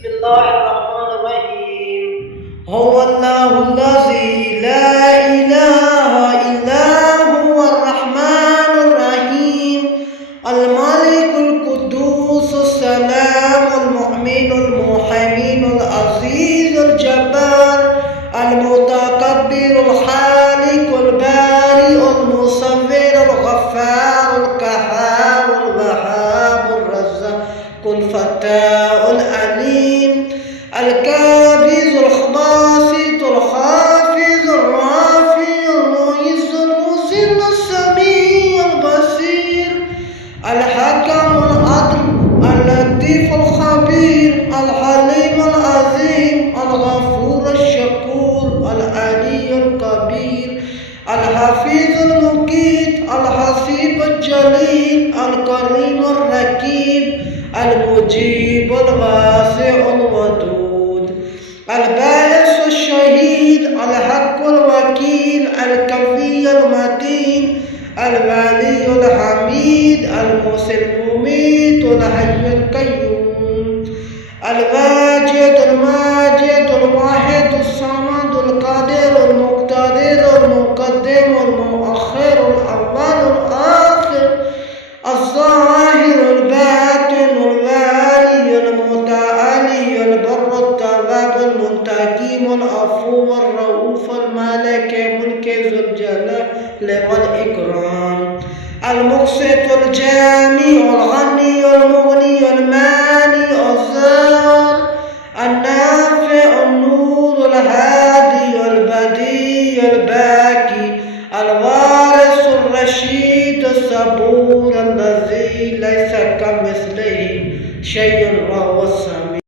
بسم الله الرحمن الرحيم. هو الله الذي لا إله إلا هو الرحمن الرحيم الملك القدوس السلام المؤمن المهيمن العزيز الجبار المتكبر الخالق البارئ المصور الغفار القهار الوهاب الرزاق الفتاح العليم القابض الباسط الخافض الرافع المعز المذل السميع البصير الحكم العدل اللطيف الخبير الحليم العظيم الغفور الشكور العلي الكبير الحفيظ المقيت الحسيب الجليل الكريم الرقيب المجيب الواسع الودود الباعث الشهيد الحق الوكيل الكفي المتين الولي الحميد المحسن المميت الحي القيوم الواجد الماجد الواحد الصمد القادر المقتدر المقدم المؤخر الأول الآخر الظاهر الباطن الوالي المتعالي البر التواب المنتقم العفو الرؤوف المالك ملك ذو الجلال والإكرام المقسط الجامع الغني المغني المال